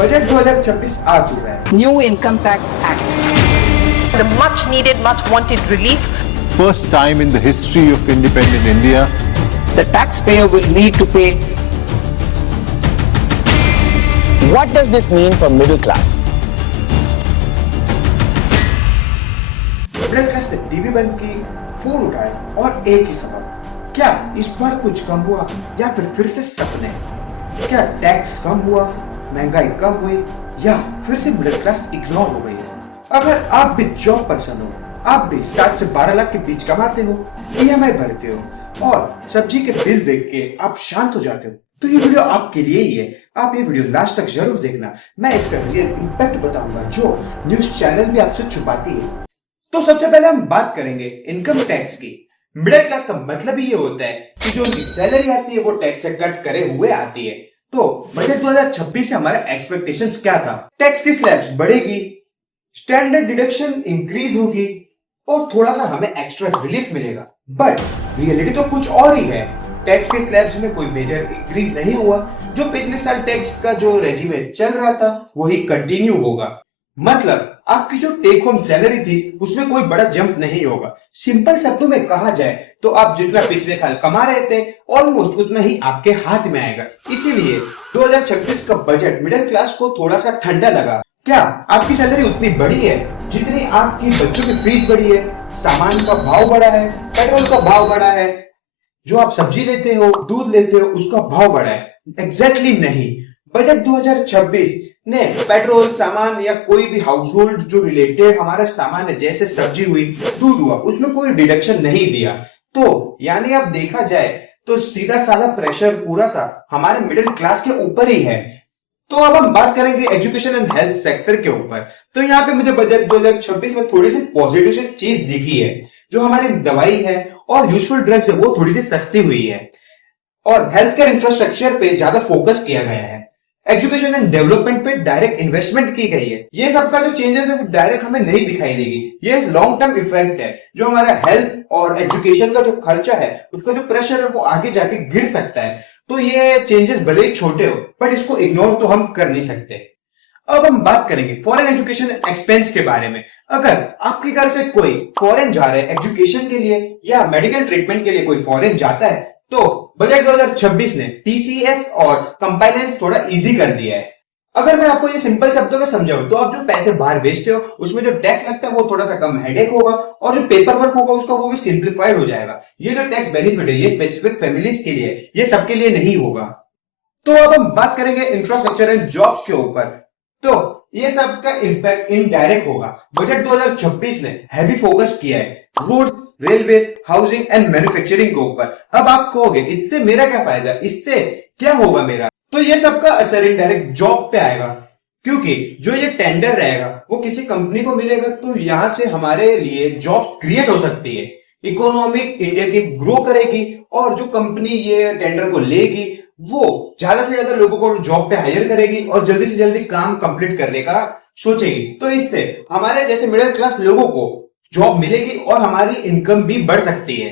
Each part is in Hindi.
बजट 2026 आ चुका है। New Income Tax Act. The much needed, much wanted relief. First time in the history of independent India, The taxpayer will need to pay. What does this mean for middle class? Middle class ने टीवी बंद की, फोन उठाया और एक ही सबक, क्या इस बार कुछ कम हुआ या फिर से सपने? क्या टैक्स कम हुआ, महंगाई कम हुई या फिर से मिडिल क्लास इग्नोर हो गई है? अगर आप भी जॉब पर्सन हो, आप भी 7 से 12 लाख के बीच कमाते हो, ईएमआई भरते हो और सब्जी के बिल देख के आप शांत हो जाते हो, तो ये वीडियो आपके लिए ही है। आप ये वीडियो लास्ट तक जरूर देखना। मैं इसका रियल इम्पैक्ट बताऊंगा जो न्यूज चैनल भी आपसे छुपाती है। तो सबसे पहले हम बात करेंगे इनकम टैक्स की। मिडिल क्लास का मतलब ही ये होता है कि जो उनकी सैलरी आती है वो टैक्स से कट करे हुए आती है। तो बजट 2026 से हमारा एक्सपेक्टेशंस क्या था? टैक्स की स्लैब्स बढ़ेगी, स्टैंडर्ड डिडक्शन इंक्रीज होगी और थोड़ा सा हमें एक्स्ट्रा रिलीफ मिलेगा। बट रियलिटी तो कुछ और ही है। टैक्स के स्लैब्स में कोई मेजर इंक्रीज नहीं हुआ। जो पिछले साल टैक्स का जो रेजिम चल रहा था वही कंटिन्यू होगा। मतलब आपकी जो टेक होम सैलरी थी उसमें कोई बड़ा जंप नहीं होगा। सिंपल शब्दों में कहा जाए तो आप जितना पिछले साल कमा रहे थे ऑलमोस्ट उतना ही आपके हाथ में आएगा। इसीलिए 2026 का बजट मिडिल क्लास को थोड़ा सा ठंडा लगा। क्या आपकी सैलरी उतनी बड़ी है जितनी आपकी बच्चों की फीस बढ़ी है, सामान का भाव बढ़ा है, पेट्रोल का भाव बढ़ा है, जो आप सब्जी लेते हो, दूध लेते हो, उसका भाव बढ़ा है? एग्जैक्टली नहीं। बजट 2026 ने पेट्रोल, सामान या कोई भी हाउस होल्ड जो रिलेटेड हमारा सामान है, जैसे सब्जी हुई, दूध हुआ, उसमें कोई डिडक्शन नहीं दिया। तो यानी अब देखा जाए तो सीधा साधा प्रेशर पूरा सा हमारे मिडिल क्लास के ऊपर ही है। तो अब हम बात करेंगे एजुकेशन एंड हेल्थ सेक्टर के ऊपर। तो यहाँ पे मुझे बजट 2026 में थोड़ी सी पॉजिटिव सी चीज दिखी है। जो हमारी दवाई है और यूजफुल ड्रग्स है वो थोड़ी सी सस्ती हुई है और हेल्थ केयर इंफ्रास्ट्रक्चर पे ज्यादा फोकस किया गया है। एजुकेशन एंड डेवलपमेंट पे डायरेक्ट इन्वेस्टमेंट की गई है। ये सबका जो चेंजेस है वो डायरेक्ट हमें नहीं दिखाई देगी। ये लॉन्ग टर्म इफेक्ट है। जो हमारा हेल्थ और एजुकेशन का जो खर्चा है उसका जो प्रेशर है वो आगे जाके गिर सकता है। तो ये चेंजेस भले ही छोटे हो बट इसको इग्नोर तो हम कर नहीं सकते। अब हम बात करेंगे फॉरेन एजुकेशन एक्सपेंस के बारे में। अगर आपके घर से कोई फॉरेन जा रहे हैं एजुकेशन के लिए या मेडिकल ट्रीटमेंट के लिए कोई फॉरेन जाता है तो बजट 2026 ने टीसीएस और कंप्लायंस थोड़ा इजी कर दिया है। अगर मैं आपको ये सिंपल शब्दों में समझाऊं तो आप जो पैसे बाहर भेजते हो उसमें जो टैक्स लगता है वो थोड़ा सा कम हेडेक होगा और जो पेपर वर्क होगा उसका वो भी सिंप्लीफाइड हो जाएगा। ये जो टैक्स बेनिफिट है ये स्पेसिफिक फैमिलीज के लिए, ये सबके लिए नहीं होगा। तो अब हम बात करेंगे इंफ्रास्ट्रक्चर एंड जॉब्स के ऊपर। तो ये सब का इम्पैक्ट इनडायरेक्ट होगा। बजट 2026 ने हैवी फोकस किया है road, railway, housing and manufacturing के ऊपर। अब आप कहोगे इससे मेरा क्या फायदा, इससे क्या होगा मेरा? तो ये सबका असर इनडायरेक्ट जॉब पे आएगा क्योंकि जो ये टेंडर रहेगा वो किसी कंपनी को मिलेगा तो यहां से हमारे लिए जॉब क्रिएट हो सकती है। इकोनॉमिक इंडिया की ग्रो करेगी और जो कंपनी ये टेंडर को लेगी वो ज्यादा से ज्यादा लोगों को जॉब पे हायर करेगी और जल्दी से जल्दी काम कंप्लीट करने का सोचेगी। तो इससे हमारे जैसे मिडिल क्लास लोगों को जॉब मिलेगी और हमारी इनकम भी बढ़ सकती है।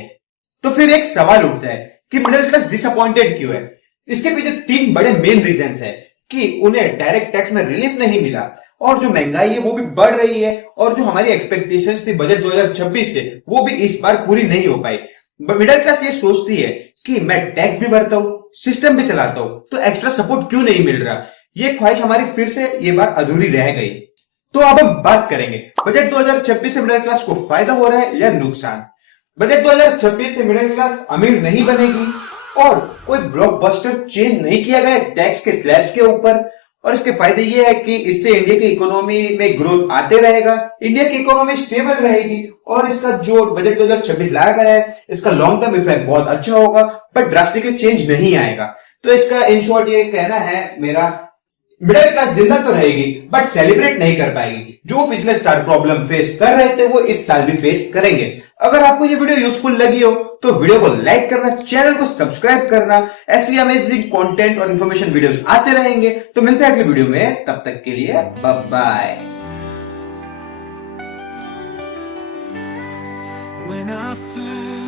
तो फिर एक सवाल उठता है कि मिडिल क्लास डिसअपॉइंटेड क्यों है? इसके पीछे 3 बड़े मेन रीजंस है कि उन्हें डायरेक्ट टैक्स में रिलीफ नहीं मिला और जो महंगाई है वो भी बढ़ रही है और जो हमारी एक्सपेक्टेशंस थी बजट 2026 से वो भी इस बार पूरी नहीं हो पाई। मिडिल क्लास ये सोचती है कि मैं टैक्स भी भरता हूं, सिस्टम भी चलाता हूं, तो एक्स्ट्रा सपोर्ट क्यों नहीं मिल रहा? ये ख्वाहिश हमारी फिर से ये बार अधूरी रह गई। तो अब हम बात करेंगे बजट 2026 से मिडिल क्लास को फायदा हो रहा है या नुकसान। बजट 2026 से मिडिल क्लास अमीर नहीं बनेगी और कोई ब्लॉकबस्टर चेंज नहीं किया गया टैक्स के स्लैब्स के ऊपर। और इसके फायदे ये है कि इससे इंडिया की इकोनॉमी में ग्रोथ आते रहेगा, इंडिया की इकोनॉमी स्टेबल रहेगी और इसका जो बजट 2026 लाया गया है इसका लॉन्ग टर्म इफेक्ट बहुत अच्छा होगा बट ड्रास्टिकली चेंज नहीं आएगा। तो इसका इन शॉर्ट ये कहना है मेरा, मिडिल क्लास जिंदा तो रहेगी बट सेलिब्रेट नहीं कर पाएगी। जो पिछले साल प्रॉब्लम फेस कर रहे थे वो इस साल भी फेस करेंगे। अगर आपको ये वीडियो यूजफुल लगी हो तो वीडियो को लाइक करना, चैनल को सब्सक्राइब करना। ऐसी अमेजिंग कंटेंट और इन्फॉर्मेशन वीडियोस आते रहेंगे। तो मिलते हैं अगली वीडियो में, तब तक के लिए bye bye. When I first